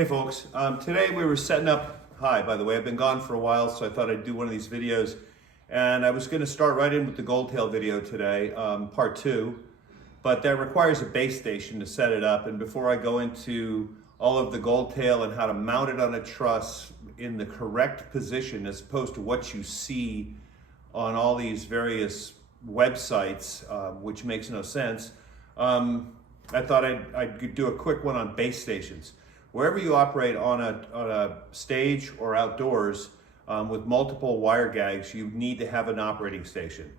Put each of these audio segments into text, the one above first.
Hey folks, today we were setting up, hi by the way, I've been gone for a while, so I thought I'd do one of these videos, and I was going to start right in with the gold tail video today, part 2, but that requires a base station to set it up. And before I go into all of the gold tail and how to mount it on a truss in the correct position as opposed to what you see on all these various websites, which makes no sense, I thought I'd do a quick one on base stations. Wherever you operate on a stage or outdoors with multiple wire gags, you need to have an operating station.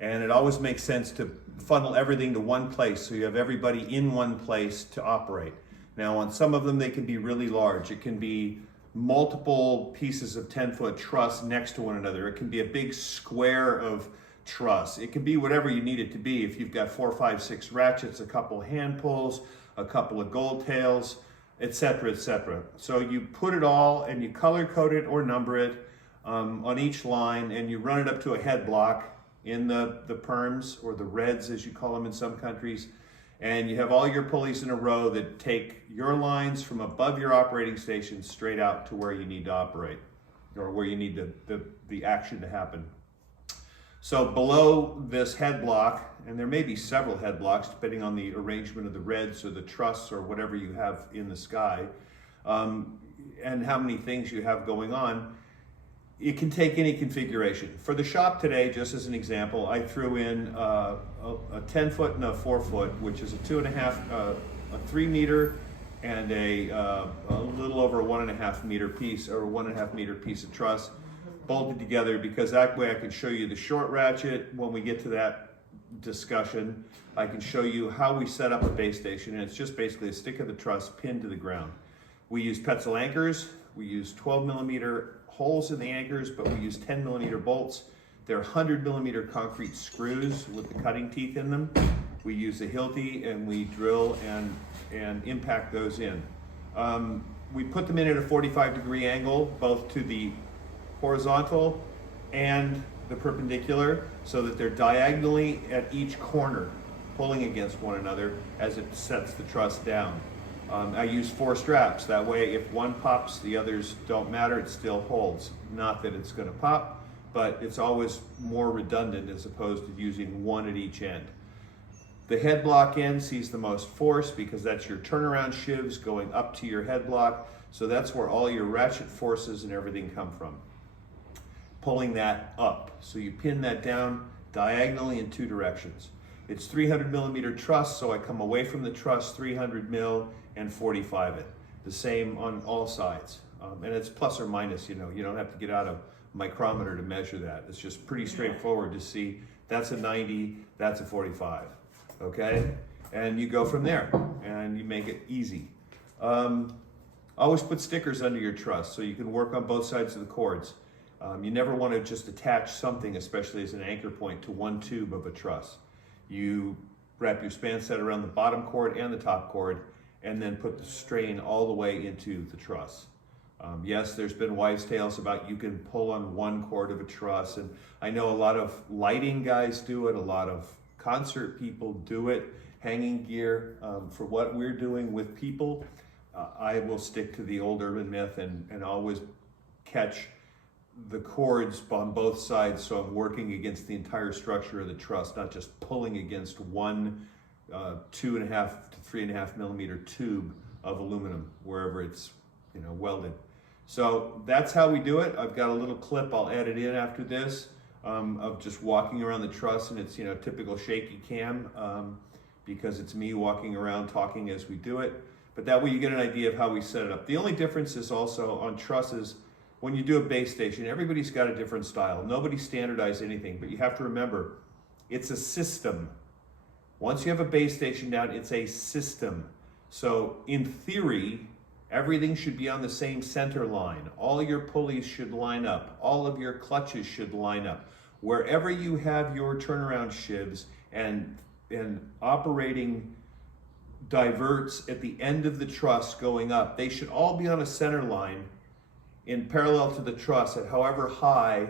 And it always makes sense to funnel everything to one place so you have everybody in one place to operate. Now on some of them they can be really large. It can be multiple pieces of 10-foot truss next to one another. It can be a big square of truss. It can be whatever you need it to be. If you've got 4, 5, 6 ratchets, a couple hand pulls, a couple of gold tails, etc., etc. So you put it all and you color code it or number it on each line, and you run it up to a head block in the perms, or the reds as you call them in some countries, and you have all your pulleys in a row that take your lines from above your operating station straight out to where you need to operate, or where you need the action to happen. So below this head block, and there may be several head blocks depending on the arrangement of the reds or the truss or whatever you have in the sky, and how many things you have going on, it can take any configuration. For the shop today, just as an example, I threw in a 10-foot and a 4-foot, which is a 2.5, a 3 meter, and a little over a 1.5 meter piece, or a 1.5 meter piece of truss, bolted together, because that way I can show you the short ratchet when we get to that discussion. I can show you how we set up a base station, and it's just basically a stick of the truss pinned to the ground. We use Petzl anchors. We use 12mm holes in the anchors, but we use 10mm bolts. They're 100mm concrete screws with the cutting teeth in them. We use a Hilti, and we drill and impact those in. We put them in at a 45-degree angle, both to the horizontal and the perpendicular, so that they're diagonally at each corner, pulling against one another as it sets the truss down. I use 4 straps. That way, if one pops, the others don't matter. It still holds. Not that it's going to pop, but it's always more redundant as opposed to using one at each end. The head block end sees the most force because that's your turnaround shivs going up to your head block. So that's where all your ratchet forces and everything come from. Pulling that up. So you pin that down diagonally in 2 directions. It's 300mm truss, so I come away from the truss 300mm and 45 it. The same on all sides. And it's plus or minus, you don't have to get out a micrometer to measure that. It's just pretty straightforward to see that's a 90, that's a 45, okay? And you go from there, and you make it easy. Always put stickers under your truss so you can work on both sides of the cords. You never want to just attach something, especially as an anchor point, to one tube of a truss. You wrap your span set around the bottom cord and the top cord, and then put the strain all the way into the truss. Yes, there's been wives' tales about you can pull on one cord of a truss, and I know a lot of lighting guys do it, a lot of concert people do it, hanging gear. For what we're doing with people, I will stick to the old urban myth and always catch the cords on both sides, so I'm working against the entire structure of the truss, not just pulling against one 2.5 to 3.5mm tube of aluminum wherever it's welded. So that's how we do it. I've got a little clip, I'll add it in after this, of just walking around the truss, and it's typical shaky cam, because it's me walking around talking as we do it. But that way you get an idea of how we set it up. The only difference is also on trusses. When you do a base station, everybody's got a different style. Nobody standardized anything, but you have to remember, it's a system. Once you have a base station down, it's a system. So in theory, everything should be on the same center line. All your pulleys should line up. All of your clutches should line up. Wherever you have your turnaround shivs and operating diverts at the end of the truss going up, they should all be on a center line in parallel to the truss at however high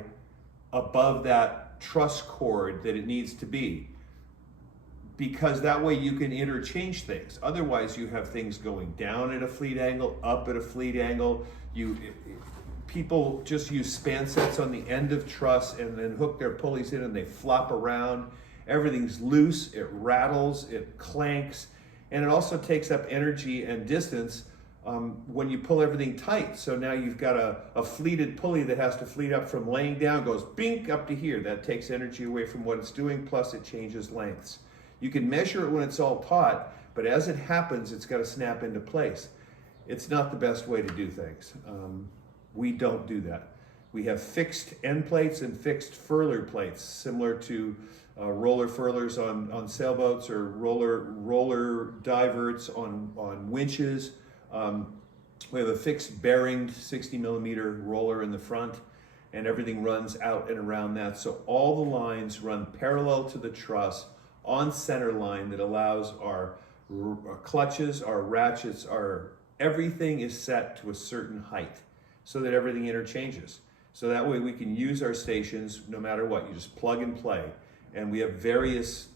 above that truss cord that it needs to be. because that way you can interchange things. Otherwise, you have things going down at a fleet angle, up at a fleet angle. People just use span sets on the end of truss and then hook their pulleys in and they flop around. Everything's loose, it rattles, it clanks, and it also takes up energy and distance when you pull everything tight. So now you've got a fleeted pulley that has to fleet up from laying down, goes bink up to here. That takes energy away from what it's doing, plus it changes lengths. You can measure it when it's all taut, but as it happens, it's got to snap into place. It's not the best way to do things. We don't do that. We have fixed end plates and fixed furler plates, similar to roller furlers on sailboats or roller diverts on winches. We have a fixed bearing 60 millimeter roller in the front, and everything runs out and around that. So all the lines run parallel to the truss on center line that allows our clutches, our ratchets, everything is set to a certain height so that everything interchanges. So that way we can use our stations no matter what. You just plug and play. And we have various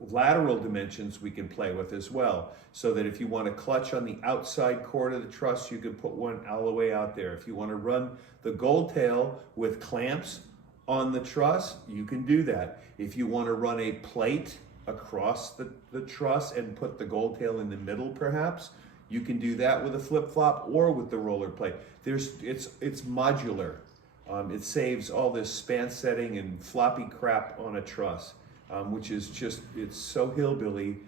lateral dimensions we can play with as well. So that if you want to clutch on the outside cord of the truss, you can put one all the way out there. If you want to run the gold tail with clamps on the truss, you can do that. If you want to run a plate across the truss and put the gold tail in the middle perhaps, you can do that with a flip-flop or with the roller plate. It's modular. It saves all this span setting and floppy crap on a truss, which is just, it's so hillbilly.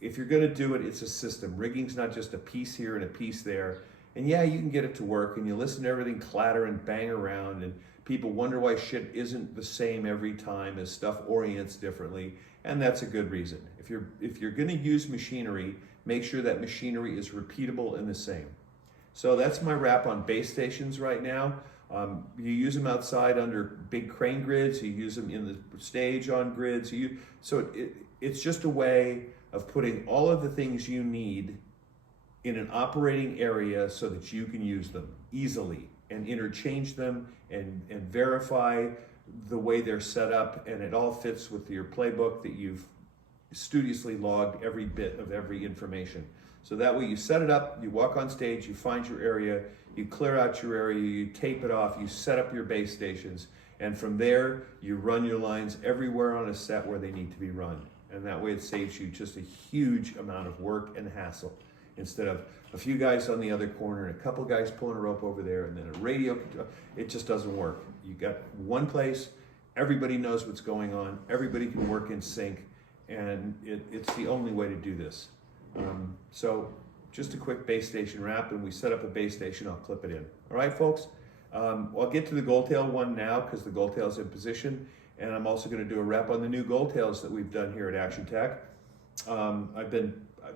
If you're gonna do it, it's a system. Rigging's not just a piece here and a piece there. And yeah, you can get it to work and you listen to everything clatter and bang around and people wonder why shit isn't the same every time as stuff orients differently. And that's a good reason. If you're gonna use machinery, make sure that machinery is repeatable and the same. So that's my wrap on base stations right now. You use them outside under big crane grids, you use them in the stage on grids. It's just a way of putting all of the things you need in an operating area so that you can use them easily and interchange them and verify the way they're set up, and it all fits with your playbook that you've studiously logged every bit of every information. So that way you set it up, you walk on stage, you find your area, you clear out your area, you tape it off, you set up your base stations, and from there you run your lines everywhere on a set where they need to be run. And that way it saves you just a huge amount of work and hassle, instead of a few guys on the other corner and a couple guys pulling a rope over there and then a radio. It just doesn't work. You got one place, everybody knows what's going on, everybody can work in sync, and it's the only way to do this. So just a quick base station wrap, and we set up a base station, I'll clip it in. All right, folks? I'll get to the gold tail one now because the gold tail's in position, and I'm also gonna do a wrap on the new gold tails that we've done here at Action Tech.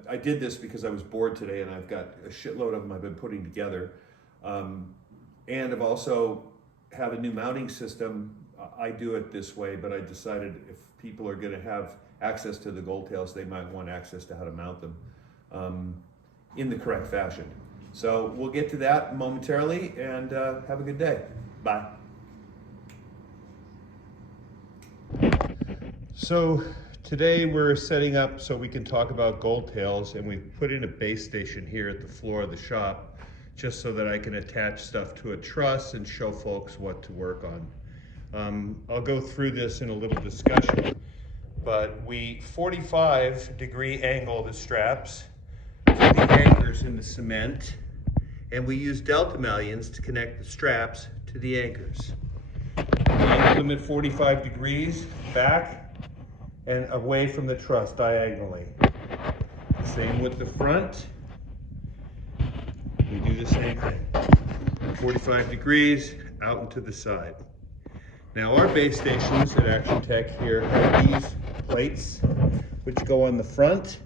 I did this because I was bored today, and I've got a shitload of them I've been putting together. And I've also have a new mounting system. I do it this way, but I decided if people are gonna have access to the gold tails, they might want access to how to mount them in the correct fashion. So we'll get to that momentarily, and have a good day. Bye. So today we're setting up so we can talk about gold tails, and we've put in a base station here at the floor of the shop just so that I can attach stuff to a truss and show folks what to work on. I'll go through this in a little discussion, but we 45-degree angle the straps to the anchors in the cement, and we use delta mullions to connect the straps to the anchors. We angle them at 45 degrees back and away from the truss diagonally. Same with the front. We do the same thing. 45 degrees out and to the side. Now our base stations at Action Tech here have these plates which go on the front,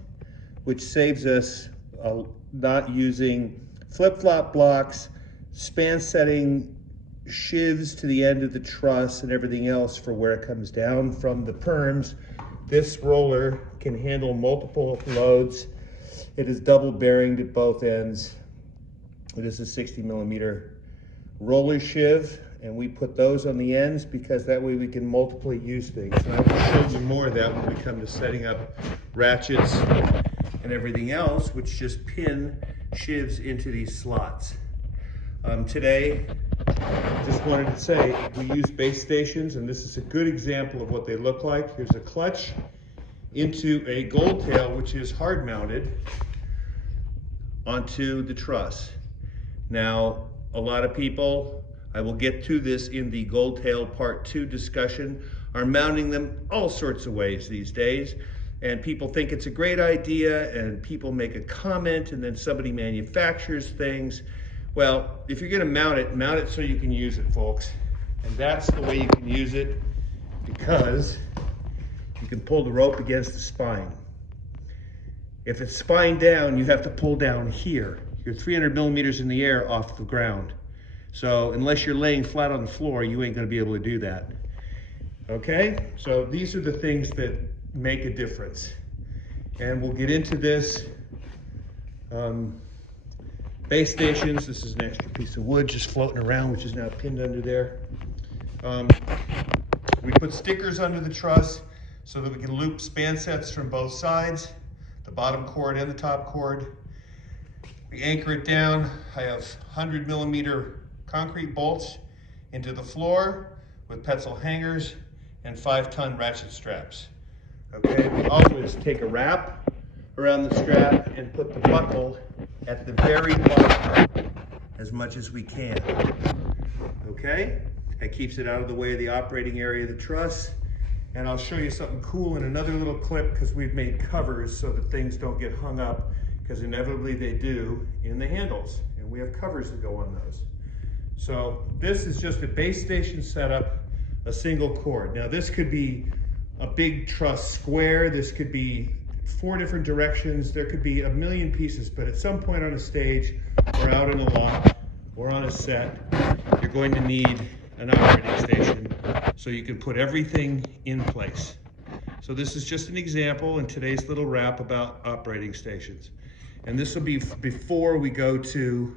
which saves us not using flip-flop blocks, span setting shivs to the end of the truss and everything else for where it comes down from the perms. This roller can handle multiple loads. It is double bearinged at both ends. It is a 60 millimeter roller shiv, And we put those on the ends because that way we can multiply use things. And I will show you more of that when we come to setting up ratchets and everything else, which just pin shivs into these slots. Today, just wanted to say, we use base stations, and this is a good example of what they look like. Here's a clutch into a gold tail, which is hard mounted onto the truss. Now, a lot of people, I will get to this in the gold tail part 2 discussion, are mounting them all sorts of ways these days. And people think it's a great idea, and people make a comment, and then somebody manufactures things. Well, if you're gonna mount it so you can use it, folks. And that's the way you can use it, because you can pull the rope against the spine. If it's spine down, you have to pull down here. You're 300 millimeters in the air off the ground. So unless you're laying flat on the floor, you ain't gonna be able to do that. Okay, so these are the things that make a difference. And we'll get into this. Base stations, this is an extra piece of wood just floating around, which is now pinned under there. We put stickers under the truss so that we can loop span sets from both sides, the bottom cord and the top cord. We anchor it down. I have 100 millimeter concrete bolts into the floor with Petzl hangers and 5-ton ratchet straps. Okay, we always take a wrap around the strap and put the buckle at the very bottom as much as we can. Okay, that keeps it out of the way of the operating area of the truss. And I'll show you something cool in another little clip, because we've made covers so that things don't get hung up, because inevitably they do in the handles, and we have covers that go on those. So this is just a base station setup, a single cord. Now this could be a big truss square, this could be 4 different directions, there could be a million pieces, but at some point on a stage, or out in a lot, or on a set, you're going to need an operating station so you can put everything in place. So this is just an example in today's little wrap about operating stations. And this will be before we go to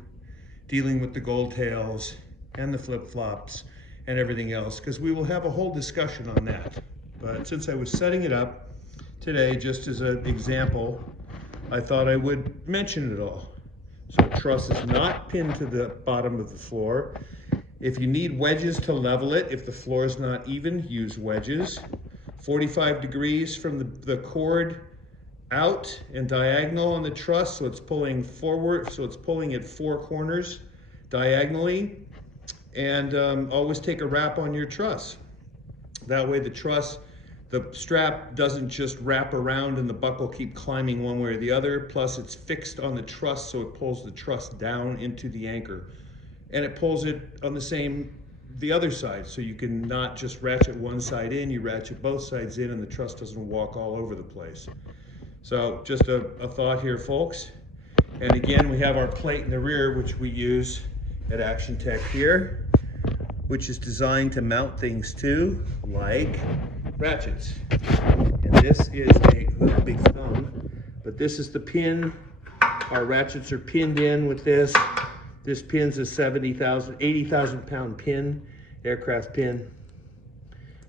dealing with the gold tails and the flip-flops and everything else, because we will have a whole discussion on that. But since I was setting it up today, just as an example, I thought I would mention it all. So truss is not pinned to the bottom of the floor. If you need wedges to level it, if the floor is not even, use wedges. 45 degrees from the cord out and diagonal on the truss, so it's pulling forward, so it's pulling at 4 corners diagonally. And always take a wrap on your truss. That way the strap doesn't just wrap around and the buckle keep climbing one way or the other. Plus it's fixed on the truss, so it pulls the truss down into the anchor. And it pulls it on the other side, so you can not just ratchet one side in, you ratchet both sides in, and the truss doesn't walk all over the place. So just a thought here, folks. And again, we have our plate in the rear, which we use at Action Tech here, which is designed to mount things to, like ratchets. And this is a big thumb, but this is the pin. Our ratchets are pinned in with this. This pin's a 80,000 pound pin, aircraft pin.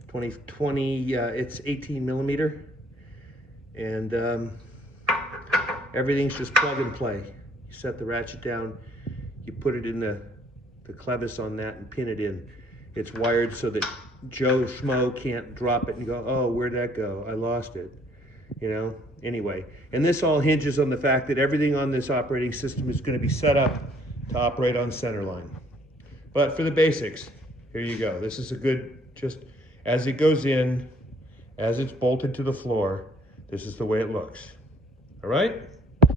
2020, it's 18 millimeter. And everything's just plug and play. You set the ratchet down, you put it in the clevis on that and pin it in. It's wired so that Joe Schmo can't drop it and go, oh, where'd that go? I lost it, you know? Anyway, and this all hinges on the fact that everything on this operating system is going to be set up to operate on centerline. But for the basics, here you go. This is a good, just as it goes in, as it's bolted to the floor, this is the way it looks. All right?